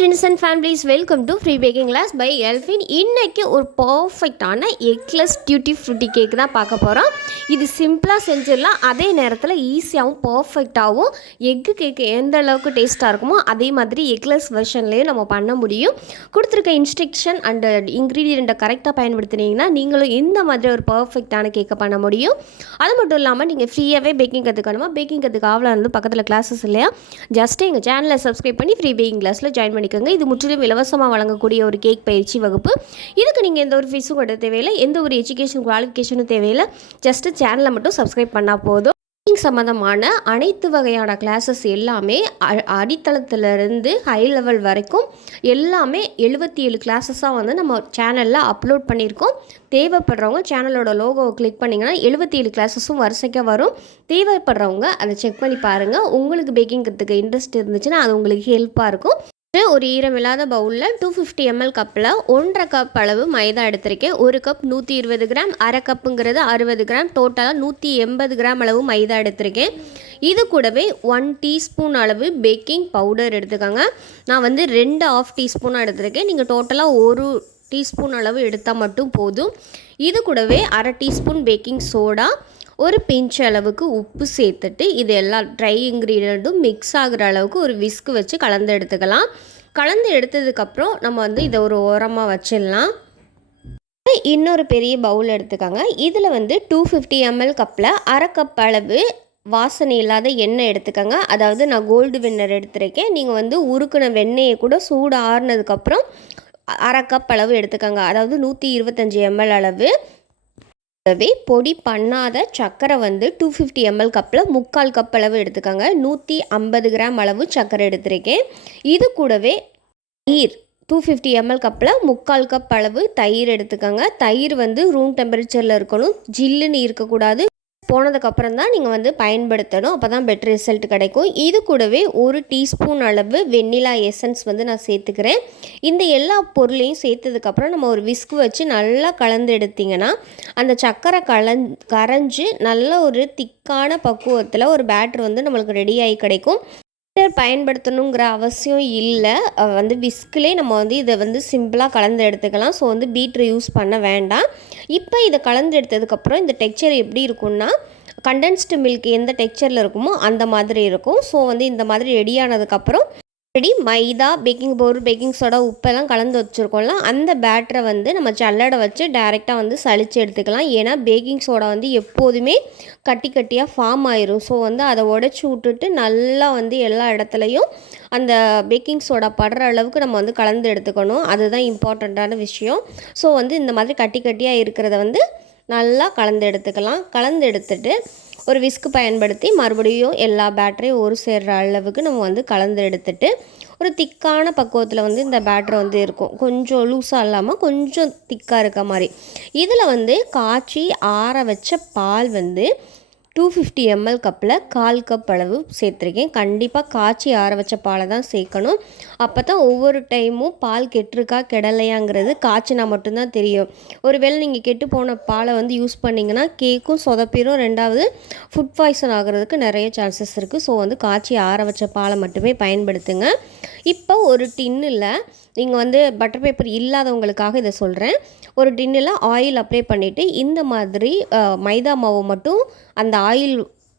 Friends and families, welcome to Free Baking Class by Elfin. இன்னைக்கு ஒரு பர்ஃபெக்டான eggless duty Frooti cake தான் பார்க்க போகிறோம். இது சிம்பிளாக செஞ்சிடலாம், அதே நேரத்தில் ஈஸியாகவும் பர்ஃபெக்டாகவும் எக்கு கேக்கு எந்த அளவுக்கு டேஸ்ட்டாக இருக்குமோ அதே மாதிரி எக்லெஸ் வெர்ஷன்லேயும் நம்ம பண்ண முடியும். கொடுத்துருக்க இன்ஸ்ட்ரக்ஷன் அண்ட் இன்க்ரீடியண்ட்டை கரெக்டாக பயன்படுத்தினீங்கன்னா நீங்களும் இந்த மாதிரி ஒரு பர்ஃபெக்டான கேக்கை பண்ண முடியும். அது மட்டும் இல்லாமல் நீங்கள் ஃப்ரீயாகவே பேக்கிங் கற்றுக்கணுமா, பேக்கிங் கற்றுக்க ஆவலாக இருந்து பக்கத்தில் கிளாஸஸ் இல்லையா, ஜஸ்ட்டு எங்கள் சேனலை சப்ஸ்கிரைப் பண்ணி ஃப்ரீ பேக்கிங் கிளாஸில் ஜாயின் பண்ணிக்கோங்க. இது முற்றிலும் இலவசமாக வழங்கக்கூடிய ஒரு கேக் பயிற்சி வகுப்பு. இதுக்கு நீங்கள் எந்த ஒரு ஃபீஸும் கட்ட தேவையில்லை, எந்த ஒரு எஜுகேஷன் குவாலிஃபிகேஷனும் தேவையில்லை. ஜஸ்ட்டு சேனலை மட்டும் சப்ஸ்கிரைப் பண்ணால் போதும். சம்மந்தமான அனைத்து வகையான கிளாஸஸ் எல்லாமே அடித்தளத்திலிருந்து ஹை லெவல் வரைக்கும் எல்லாமே 77 கிளாஸஸாக வந்து நம்ம சேனலில் அப்லோட் பண்ணியிருக்கோம். தேவைப்படுறவங்க சேனலோட லோகோவை கிளிக் பண்ணிங்கன்னா 77 கிளாஸஸும் வரிசைக்காக வரும். தேவைப்படுறவங்க அதை செக் பண்ணி பாருங்கள். உங்களுக்கு பேக்கிங் கற்றுக்க இன்ட்ரெஸ்ட் இருந்துச்சுன்னா அது உங்களுக்கு ஹெல்ப்பாக இருக்கும். ஒரு ஈரமில்லாத பவுலில் 250 ml கப்பில் 1.5 கப் அளவு மைதா எடுத்திருக்கேன். ஒரு கப் 120 கிராம், அரை கப்புங்கிறது 60 கிராம், டோட்டலாக 180 கிராம் அளவு மைதா எடுத்திருக்கேன். இது கூடவே 1 டீஸ்பூன் அளவு பேக்கிங் பவுடர் எடுத்துக்கோங்க. நான் வந்து 2 1/2 டீஸ்பூனாக எடுத்திருக்கேன். நீங்கள் டோட்டலாக 1 டீஸ்பூன் அளவு எடுத்தால் மட்டும் போதும். இது கூடவே அரை டீஸ்பூன் பேக்கிங் சோடா, ஒரு பிஞ்ச் அளவுக்கு உப்பு சேர்த்துட்டு இது எல்லாம் ட்ரை இன்க்ரீடியண்ட்டும் மிக்ஸ் ஆகிற அளவுக்கு ஒரு விஸ்க் வச்சு கலந்து எடுத்துக்கலாம். கலந்து எடுத்ததுக்கப்புறம் நம்ம வந்து இதை ஒரு ஓரமாக வச்சிடலாம். இன்னொரு பெரிய பவுல் எடுத்துக்கோங்க. இதில் வந்து 250 ml கப்பில் அரை கப் அளவு வாசனை இல்லாத எண்ணெய் எடுத்துக்கோங்க. அதாவது நான் கோல்டு வின்னர் எடுத்துருக்கேன். நீங்கள் வந்து உருக்குன வெண்ணெயை கூட சூடு ஆறுனதுக்கப்புறம் அரை கப் அளவு எடுத்துக்கோங்க. அதாவது 125 ml அளவு. பொடி பண்ணாத சர்க்கரை வந்து 250 ml கப்பில் 3/4 கப் அளவு எடுத்துக்கோங்க. 150 கிராம் அளவு சர்க்கரை எடுத்திருக்கேன். இது கூடவே தயிர் 250 ml கப்பில் 3/4 கப் அளவு தயிர் எடுத்துக்கோங்க. தயிர் வந்து ரூம் டெம்பரேச்சரில் இருக்கணும், ஜில்லுன்னு இருக்கக்கூடாது. போனதுக்கப்புறம் தான் நீங்கள் வந்து பயன்படுத்தணும், அப்போ தான் பெட்டர் ரிசல்ட் கிடைக்கும். இது கூடவே 1 டீஸ்பூன் அளவு வெண்ணிலா எசன்ஸ் வந்து நான் சேர்த்துக்கிறேன். இந்த எல்லா பொருளையும் சேர்த்ததுக்கப்புறம் நம்ம ஒரு விஸ்க் வச்சு நல்லா கலந்து எடுத்திங்கன்னா அந்த சர்க்கரை கரைஞ்சி நல்ல ஒரு திக்கான பக்குவத்தில் ஒரு பேட்டர் வந்து நம்மளுக்கு ரெடியாகி கிடைக்கும். பயன்படுத்தணுங்கிற அவசியம் இல்லை, வந்து விஸ்கிலே நம்ம வந்து இதை வந்து சிம்பிளாக கலந்து எடுத்துக்கலாம். ஸோ வந்து பீட்ரு யூஸ் பண்ண வேண்டாம். இப்போ இதை கலந்து எடுத்ததுக்கப்புறம் இந்த டெக்ஸ்சர் எப்படி இருக்கும்னா, கண்டென்ஸ்டு மில்க் எந்த டெக்ஸ்சரில் இருக்குமோ அந்த மாதிரி இருக்கும். ஸோ வந்து இந்த மாதிரி ரெடி ஆனதுக்கப்புறம் மைதா, பேக்கிங் பவுடர், பேக்கிங் சோடா, உப்பெல்லாம் கலந்து வச்சுருக்கோம்ல, அந்த பேட்டரை வந்து நம்ம சல்லடை வச்சு டைரெக்டாக வந்து சளிச்சு எடுத்துக்கலாம். ஏன்னா பேக்கிங் சோடா வந்து எப்போதுமே கட்டி கட்டியாக ஃபார்ம் ஆயிரும். ஸோ வந்து அதை உடச்சி விட்டுட்டு நல்லா வந்து எல்லா இடத்துலையும் அந்த பேக்கிங் சோடா படுற அளவுக்கு நம்ம வந்து கலந்து எடுத்துக்கணும். அதுதான் இம்பார்ட்டண்ட்டான விஷயம். ஸோ வந்து இந்த மாதிரி கட்டி கட்டியாக இருக்கிறத வந்து நல்லா கலந்து எடுத்துக்கலாம். கலந்து எடுத்துட்டு ஒரு விஸ்க் பயன்படுத்தி மறுபடியும் எல்லா பேட்டரையும் ஒரு சேர்கிற அளவுக்கு நம்ம வந்து கலந்து எடுத்துட்டு ஒரு திக்கான பக்குவத்தில் வந்து இந்த பேட்டரை வந்து இருக்கும். கொஞ்சம் லூஸாக இல்லாமல் கொஞ்சம் திக்காக இருக்க மாதிரி. இதில் வந்து காய்ச்சி ஆற வச்ச பால் வந்து 250 ml கப்பில் 1/4 கப் அளவு சேர்த்துருக்கேன். கண்டிப்பாக காய்ச்சி ஆற வச்ச பாலை தான் சேர்க்கணும். அப்போ தான் ஒவ்வொரு டைமும் பால் கெட்டிருக்கா கெடலையாங்கிறது காய்ச்சினா மட்டும்தான் தெரியும். ஒருவேளை நீங்கள் கெட்டு போன பாலை வந்து யூஸ் பண்ணிங்கன்னா கேக்கும் சொதப்பிடும், ரெண்டாவது ஃபுட் பாய்சன் ஆகிறதுக்கு நிறைய சான்சஸ் இருக்குது. ஸோ வந்து காய்ச்சி ஆற வச்ச பாலை மட்டுமே பயன்படுத்துங்க. இப்போ ஒரு டின்னில் நீங்கள் வந்து பட்டர் பேப்பர் இல்லாதவங்களுக்காக இதை சொல்கிறேன். ஒரு டின்னில் ஆயில் அப்ளை பண்ணிவிட்டு இந்த மாதிரி மைதா மாவு மட்டும் அந்த ஆயில்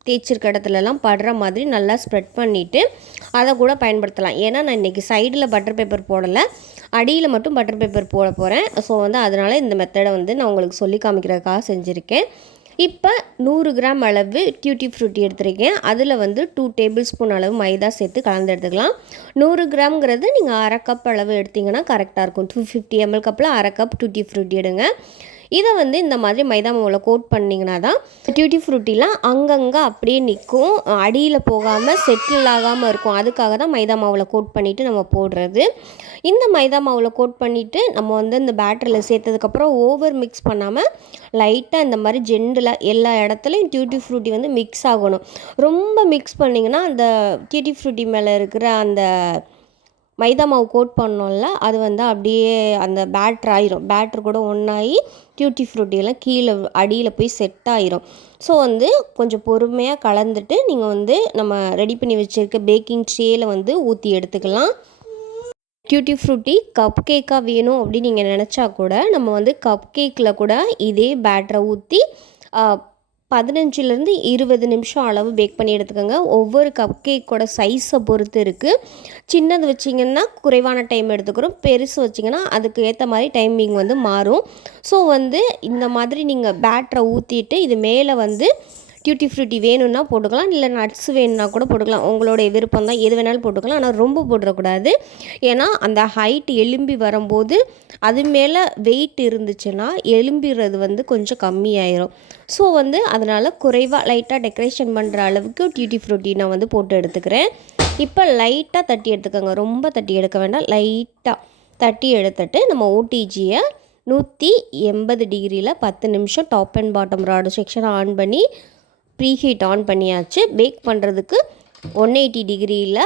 தேய்ச்சிருக்க இடத்துலலாம் படுற மாதிரி நல்லா ஸ்ப்ரெட் பண்ணிவிட்டு அதை கூட பயன்படுத்தலாம். ஏன்னா நான் இன்றைக்கி சைடில் பட்டர் பேப்பர் போடலை, அடியில் மட்டும் பட்டர் பேப்பர் போட போகிறேன். ஸோ வந்து அதனால் இந்த மெத்தடை வந்து நான் உங்களுக்கு சொல்லி காமிக்கிறதுக்காக செஞ்சுருக்கேன். இப்போ 100 கிராம் அளவு டியூட்டி ஃப்ரூட்டி எடுத்துருக்கேன். அதில் வந்து 2 டேபிள் ஸ்பூன் அளவு மைதா சேர்த்து கலந்து எடுத்துக்கலாம். 100 கிராம்ங்கிறது நீங்கள் அரை கப் அளவு எடுத்திங்கன்னா கரெக்டாக இருக்கும். 250 ml கப்பில் அரை கப் டியூட்டி ஃப்ரூட்டி எடுங்க. இதை வந்து இந்த மாதிரி மைதா மாவில் கோட் பண்ணிங்கன்னா தான் டியூட்டி ஃப்ரூட்டிலாம் அங்கங்கே அப்படியே நிற்கும், அடியில் போகாமல் செட்டில் ஆகாமல் இருக்கும். அதுக்காக தான் மைதா மாவில் கோட் பண்ணிவிட்டு நம்ம போடுறது. இந்த மைதா மாவில் கோட் பண்ணிவிட்டு நம்ம வந்து இந்த பேட்டரில் சேர்த்ததுக்கப்புறம் ஓவர் மிக்ஸ் பண்ணாமல் லைட்டாக இந்த மாதிரி ஜெண்டில் எல்லா இடத்துலையும் டியூட்டி ஃப்ரூட்டி வந்து மிக்ஸ் ஆகணும். ரொம்ப மிக்ஸ் பண்ணிங்கன்னா அந்த டியூட்டி ஃப்ரூட்டி மேலே இருக்கிற அந்த மைதா மாவு கோட் பண்ணோம்ல, அது வந்து அப்படியே அந்த பேட்டர் ஆயிரும். பேட்டர் கூட ஒன்றாகி டியூட்டி ஃப்ரூட்டியெல்லாம் கீழே அடியில் போய் செட் ஆயிரும். ஸோ வந்து கொஞ்சம் பொறுமையாக கலந்துட்டு நீங்கள் வந்து நம்ம ரெடி பண்ணி வச்சுருக்க பேக்கிங் ட்ரேயில் வந்து ஊற்றி எடுத்துக்கலாம். டியூட்டி ஃப்ரூட்டி கப் கேக்காக வேணும் அப்படின்னு நீங்கள் நினச்சா கூட நம்ம வந்து கப் கேக்கில் கூட இதே பேட்டரை ஊற்றி 15லேருந்து 20 நிமிஷம் அளவு பேக் பண்ணி எடுத்துக்கோங்க. ஒவ்வொரு கப் கேக்கோட சைஸை பொறுத்து இருக்குது. சின்னது வச்சிங்கன்னா குறைவான டைம் எடுத்துக்கிறோம், பெருசு வச்சிங்கன்னா அதுக்கு ஏற்ற மாதிரி டைமிங் வந்து மாறும். ஸோ வந்து இந்த மாதிரி நீங்கள் பேட்டரை ஊற்றிட்டு இது மேலே வந்து டியூட்டி ஃப்ரூட்டி வேணும்னா போட்டுக்கலாம், இல்லை நட்ஸ் வேணும்னா கூட போட்டுக்கலாம். உங்களுடைய விருப்பம் தான், எது வேணாலும் போட்டுக்கலாம். ஆனால் ரொம்ப போட்டுறக்கூடாது. ஏன்னா அந்த ஹைட் எலும்பி வரும்போது அது மேலே வெயிட் இருந்துச்சுன்னா எலும்பிடுறது வந்து கொஞ்சம் கம்மியாயிரும். ஸோ வந்து அதனால் குறைவாக லைட்டாக டெக்கரேஷன் பண்ணுற அளவுக்கு டியூட்டி ஃப்ரூட்டி நான் வந்து போட்டு எடுத்துக்கிறேன். இப்போ லைட்டாக தட்டி எடுத்துக்கோங்க, ரொம்ப தட்டி எடுக்க வேண்டாம். லைட்டாக தட்டி எடுத்துட்டு நம்ம ஓடிஜியை 180 டிகிரியில் 10 நிமிஷம் டாப் அண்ட் பாட்டம் ராடு செக்ஷனை ஆன் பண்ணி ப்ரீஹீட் ஆன் பண்ணியாச்சு. பேக் பண்ணுறதுக்கு 180 டிகிரியில்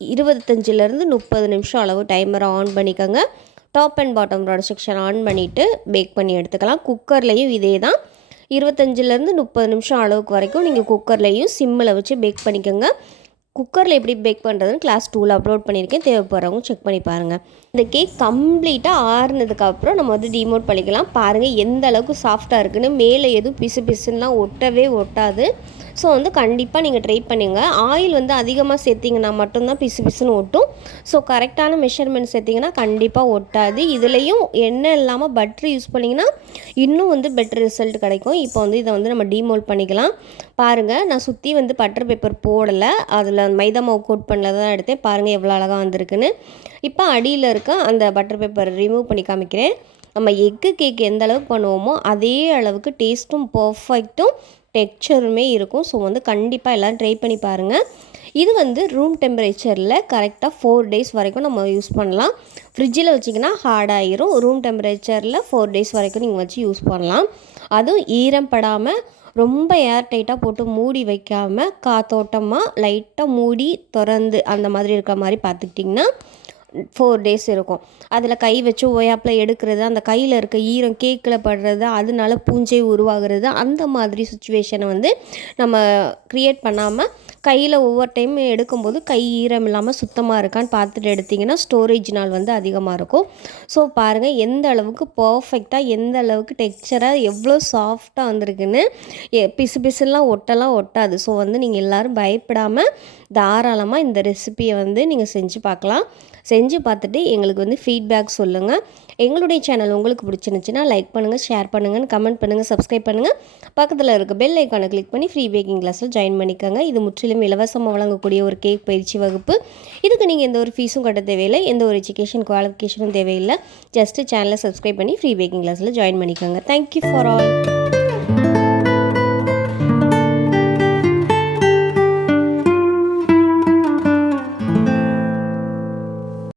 25லேருந்து 30 நிமிஷம் அளவு டைமரை ஆன் பண்ணிக்கோங்க. Top and bottom rod section on பண்ணிவிட்டு பேக் பண்ணி எடுத்துக்கலாம். குக்கர்லேயும் இதே தான், 25லேருந்து 30 நிமிஷம் அளவுக்கு வரைக்கும் நீங்கள் குக்கர்லேயும் சிம்மில் வச்சு பேக் பண்ணிக்கோங்க. குக்கரில் எப்படி பேக் பண்ணுறதுன்னு கிளாஸ் 2ல் அப்லோட் பண்ணியிருக்கேன், தேவைப்படுறவங்க செக் பண்ணி பாருங்கள். இந்த கேக் கம்ப்ளீட்டாக ஆறுனதுக்கப்புறம் நம்ம வந்து டிமோட் பண்ணிக்கலாம். பாருங்கள் எந்த அளவுக்கு சாஃப்டாக இருக்குன்னு. மேலே எதுவும் பிசு பிசுலாம் ஒட்டவே ஒட்டாது. ஸோ வந்து கண்டிப்பாக நீங்கள் ட்ரை பண்ணுங்க. ஆயில் வந்து அதிகமாக சேர்த்திங்கன்னா மட்டும்தான் பிசு பிசுன்னு ஒட்டும். ஸோ கரெக்டான மெஷர்மெண்ட் சேர்த்திங்கன்னா கண்டிப்பாக ஒட்டாது. இதுலேயும் எண்ணெய் இல்லாமல் பட்ரு யூஸ் பண்ணிங்கன்னா இன்னும் வந்து பெட்டர் ரிசல்ட் கிடைக்கும். இப்போ வந்து இதை வந்து நம்ம டிமோல்ட் பண்ணிக்கலாம். பாருங்கள், நான் சுற்றி வந்து பட்டர் பேப்பர் போடலை, அதில் மைதா மாவு கோட் பண்ணல தான் எடுத்தேன். பாருங்கள் எவ்வளோ அழகாக வந்திருக்குன்னு. இப்போ அடியில் இருக்க அந்த பட்டர் பேப்பர் ரிமூவ் பண்ணி காமிக்கிறேன். நம்ம எக்கு கேக் எந்த அளவுக்கு பண்ணுவோமோ அதே அளவுக்கு டேஸ்ட்டும் பர்ஃபெக்ட்டும் டெக்ஸ்சருமே இருக்கும். ஸோ வந்து கண்டிப்பாக எல்லோரும் ட்ரை பண்ணி பாருங்கள். இது வந்து ரூம் டெம்பரேச்சரில் கரெக்டாக 4 டேஸ் வரைக்கும் நம்ம யூஸ் பண்ணலாம். ஃப்ரிட்ஜில் வச்சிங்கன்னா ஹார்டாகிரும். ரூம் டெம்பரேச்சரில் 4 டேஸ் வரைக்கும் நீங்கள் வச்சு யூஸ் பண்ணலாம். அதுவும் ஈரம் படாமல் ரொம்ப ஏர் டைட்டாக போட்டு மூடி வைக்காமல் காத்தோட்டமாக லைட்டாக மூடி திறந்து அந்த மாதிரி இருக்கிற மாதிரி பார்த்துக்கிட்டிங்கன்னா 4 டேஸ் இருக்கும். அதில் கை வச்சு ஓயாப்பில் எடுக்கிறது, அந்த கையில் இருக்க ஈரம் கேக்கில் படுறது, அதனால பூஞ்சை உருவாகிறது, அந்த மாதிரி சுச்சுவேஷனை வந்து நம்ம க்ரியேட் பண்ணாமல் கையில் ஒவ்வொரு டைம் எடுக்கும்போது கை ஈரம் இல்லாமல் சுத்தமாக இருக்கான்னு பார்த்துட்டு எடுத்திங்கன்னா ஸ்டோரேஜ் நாள் வந்து அதிகமாக இருக்கும். ஸோ பாருங்கள் எந்த அளவுக்கு பர்ஃபெக்டாக, எந்த அளவுக்கு டெக்ஸ்சராக, எவ்வளோ சாஃப்டாக வந்திருக்குன்னு. பிசு பிசுலாம் ஒட்டாது. ஸோ வந்து நீங்கள் எல்லோரும் பயப்படாமல் தாராளமாக இந்த ரெசிபியை வந்து நீங்கள் செஞ்சு பார்க்கலாம். செஞ்சு பார்த்துட்டு எங்களுக்கு வந்து ஃபீட்பேக் சொல்லுங்கள். எங்களுடைய சேனல் உங்களுக்கு பிடிச்சிருந்துச்சுன்னா லைக் பண்ணுங்கள், ஷேர் பண்ணுங்கள், கமெண்ட் பண்ணுங்கள், சப்ஸ்கிரைப் பண்ணுங்கள். பக்கத்தில் இருக்க பெல் ஐக்கானை கிளிக் பண்ணி ஃப்ரீ பேக்கிங் கிளாஸில் ஜாயின் பண்ணிக்கோங்க. இது முற்றிலும் இலவசமாக வழங்கக்கூடிய ஒரு கேக் பயிற்சி வகுப்பு. இதுக்கு நீங்கள் எந்த ஒரு ஃபீஸும் கட்ட தேவையில்லை, எந்த ஒரு எஜுகேஷன் குவாலிஃபிகேஷனும் தேவையில்லை. ஜஸ்ட்டு சேனலை சப்ஸ்கிரைப் பண்ணி ஃப்ரீ பேக்கிங் கிளாஸில் ஜாயின் பண்ணிக்கோங்க. Thank you for all.